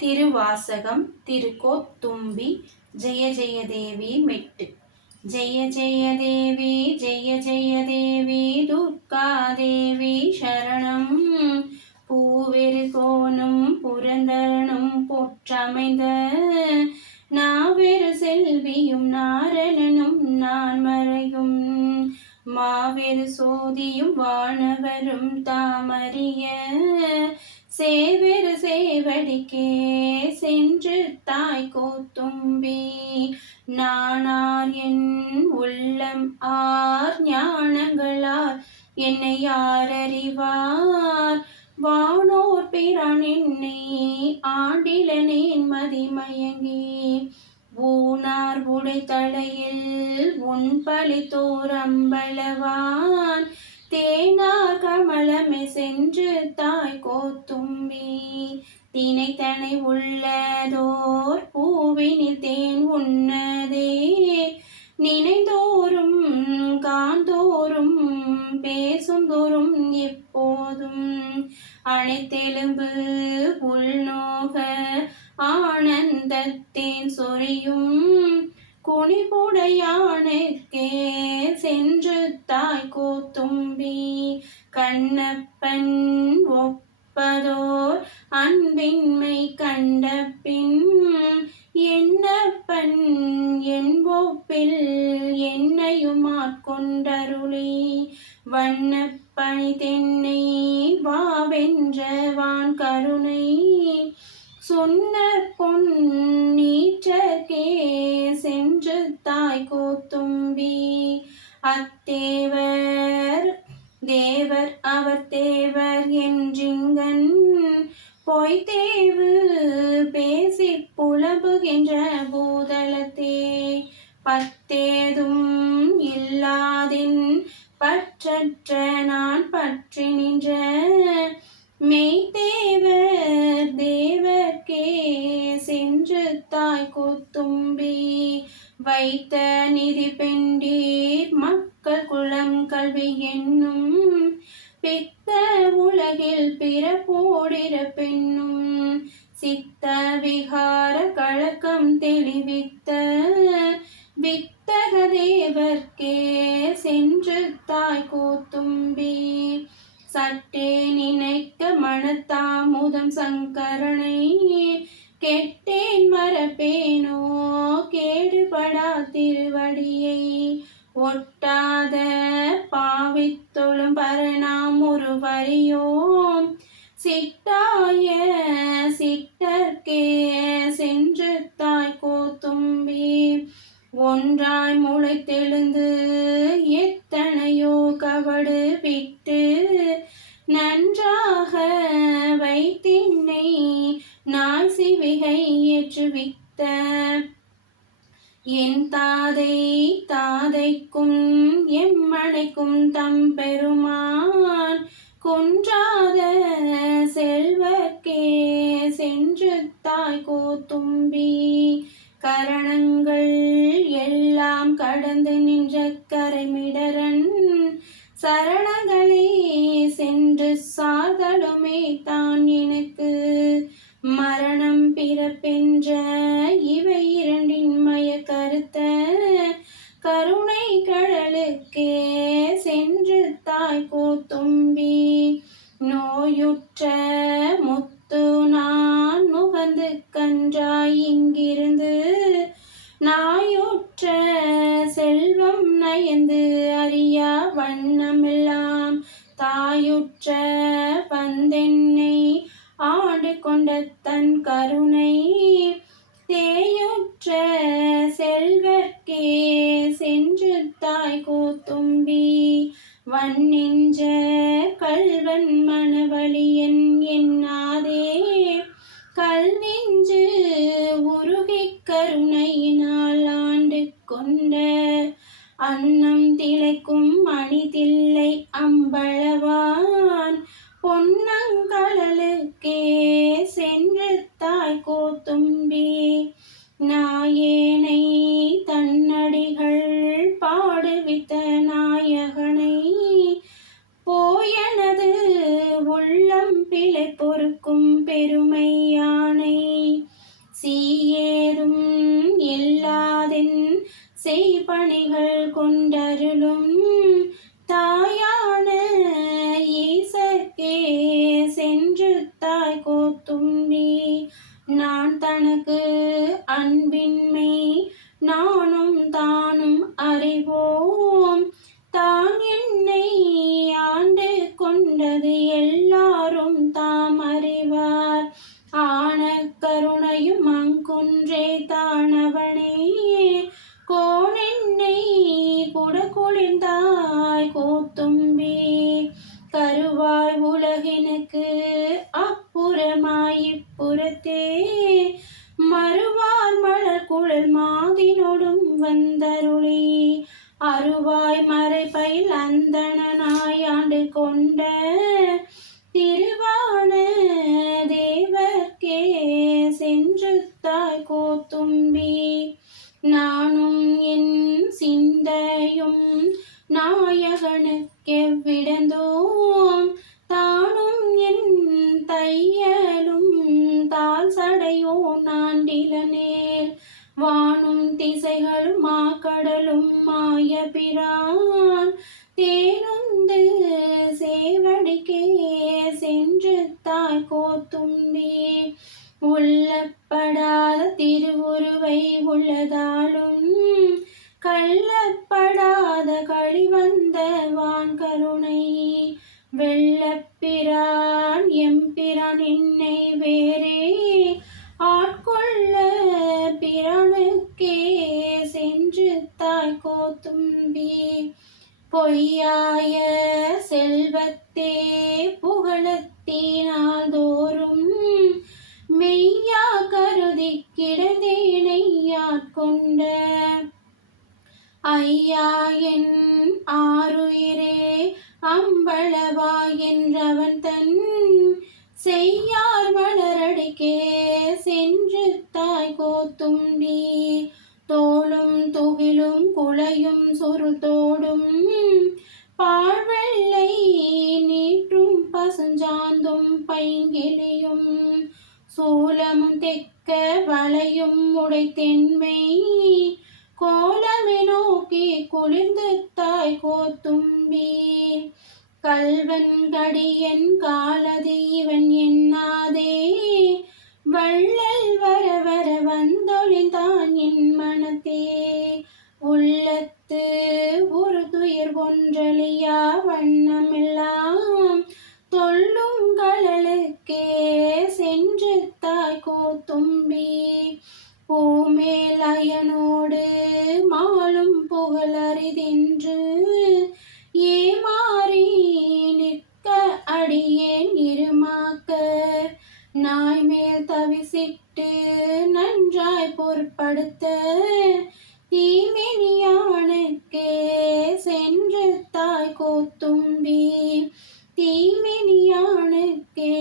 திருவாசகம் திருக்கோத்தும்பி ஜெய ஜெய தேவி மெட்டு. ஜெய ஜெய தேவி ஜெய ஜெய தேவி துர்கா தேவி சரணம். பூவெரு கோனும் புரந்தரனும் போற்றமைந்த நாவெரு செல்வியும் நாரணனும் நான் மறையும் மாவெரு சோதியும் வானவரும் தாமறிய சேவெரு சேவடிக்கே சென்று தாய் கோத்தும்பி நானார் என் உள்ளம் ஆர் ஞானங்களார் என்னை யார் அறிவார் வானோர் பிரான் என்னை ஆண்டிலனேன் மதிமயங்கி ஊனார் உடை தலையில் உன் பழித்தோர் அம்பலவான் தேனார் கமலமே சென்று தாய் கோத்தும்பி தினைத்தனை உள்ளதோர் பூவினில் தேன் உண்ணதே நினைந்தோறும் காந்தோறும் பேசும் தோறும் எப்போதும் அனைத்தெலும்பு உள்நோக ஆனந்தத்தேன் சொரியும் குனிபுடையானுக்கே சென்று தாய் கோத்தும்பி கண்ணப்பன் ஒப்பதோர் அன்பின்மை கண்ட பின் என்னப்பன் என் ஒப்பில் என்னையும் ஆட்கொண்டருளி வண்ணப்பணி தென்னை வாவென்ற வான் கருணை சொன்ன பொன் நீற்றற்கே சென்று தாய் கோத்தும்பி அத்தேவர் தேவர் அவர் தேவர் என்றிங்கன் பொய்தேவு பேசி புலம்புகின்ற பூதலத்தே பத்தேதும் இல்லாதின் பற்றற்ற நான் பற்றி நின்ற மெய்தேவர் தேவர்க்கே சென்று தாய் கோத்தும்பி வைத்த நிதி பெண்டீர் மக்கள் குலம் கல்வி என்னும் பித்த உலகில் பிறப்போடிர பெண்ணும் சித்த விகார கழக்கம் தெளிவித்த வித்தக தேவர்க்கே சென்று தாய் கோத்தும்பி சற்றே நினைக்க மனத்தாமுதம் சங்கரனை கெட்டேன் மரப்பேனோ கேடுபடா திருவடியை ஒட்டாத பாவித்தொழும் பரணாம் ஒரு வரியோம் சிட்டாய சிட்டர்க்கே சென்று தாய் கோத்தும்பி ஒன்றாய் முளைத்தெழுந்து எத்தனையோ கவடு விட்டு நன்றாக வைத்தின்னை நாய் சிவிகை ஏற்றுவித்த என் தாதை தாதைக்கும் எம்மனைக்கும் தம் பெருமான் குன்றாத செல்வர்க்கே சென்று தாய் கோத்தும்பி கரணங்கள் எல்லாம் கடந்து நின்ற கரைமிடரன் சரணங்களே சென்று சாதலுமே தான் எனக்கு மரணம் பிறப்பென்ற இவை இரண்டின் மய கருத்த கருணை கடலுக்கே சென்று தாய் கோத்தும்பி நோயுற்ற முத்து நான் முகந்து கன்றாய் இங்கிருந்து நாயுற்ற செல்வம் நயந்து அறியா வண்ணமெல்லாம் தாயுற்ற பந்தென்னை ஆண்டு கொண்ட தன் கருணை தேயுற்ற செல்வர்க்கே சென்று தாய் கோத்தும்பி வன்னெஞ்ச கல்வன் மனவழியன் என்னாதே கல் நெஞ்சு உருகி கருணையினால் ஆண்டு கொண்ட அன்னம் திளைக்கும் மணிதில்லை அம்பளவான் பொன்னங்கடலுக்கே சென்று தாய் கோத்தும்பி நாயேனை தன்னடிகள் பாடுவித்த நாயகனை போயனது உள்ளம் பிழை பொறுக்கும் பெருமை யானை பணிகள் கொண்டருளும் தாயான ஈசர்க்கே சென்று தாய் கோத்தும்பி நான் தனக்கு அன்பின்மை நானும் தானும் அறிவோம் தான் என்னை ஆண்டு கொண்டது எல்லாரும் தாம் அறிவார் ஆன கருணையும் அங்குன்றே தானவனே கோனென்னை குடகுளிர்ந்தாய் கோத்தும்பி கருவாய் உலகினுக்கு அப்புறமாய் இப்புறத்தே மறுவார் மலர் குழல் மாதினொடும் வந்தருளி அருவாய் மறைபயில் அந்தணனாய் ஆண்டு கொண்ட திருவான தேவர்க்கே சென்று தாய் கோத்தும்பி நானும் என் சிந்தையும் நாயகனுக்கெவ்விடந்தோம் தானும் என் தையலும் தாழ் சடையோ நாண்டிலனேல் வானும் திசைகளும் மாக்கடலும் மாய பிரான் தேனுந்து சேவடிக்கே சென்று தாய் கோத்தும்பி உள்ளப்படாத திருவுருவை உள்ளதாலும் கள்ளப்படாத களிவந்த வான்கருணை வெள்ளப்பிரான் எம்பிரான் என்னை வேறே ஆட்கொள்ள பிரானுக்கே சென்று தாய் கோத்தும்பி பொய்யாய செல்வத்தே புகழத்தினால் தோறும் மெய்யா கருதி கிடந்தேனை ஆட்கொண்ட ஐயா என் ஆருயிரே அம்பளவா என்றவன் தன் செய்யார் மலரடிக்கே சென்று தாய் கோத்தும்பி தோளும் துகிலும் குளையும் சுருள்தோடும் பாழ்வெள்ளை நீற்றும் பசுஞ்சாந்தும் பைங்கிளியும் சூலமும் தெக்க வளையும் உடைத்தென்மை கோலமே நோக்கி குளிர்ந்து தாய் கோத்தும்பி கல்வன் கடியன் காலதி இவன் எண்ணாதே வள்ளல் வர வர வந்தொழிந்தான் என் மனத்தே உள்ளத்து ஒரு துயர் ஒன்றழியா வண்ணமெல்லாம் தொல்லும் கழலுக்கே சென்று தாய் கோத்தும்பி பூமேல் அயனோடு மாலும் புகழறிதென்று ஏமாறி நிற்க அடியேன் இருமாக்க நாய்மேல் தவிசிட்டு நன்றாய் பொருட்படுத்த தீமினியானுக்கே சென்று தாய் கோத்தும்பி தீமினியானுக்கே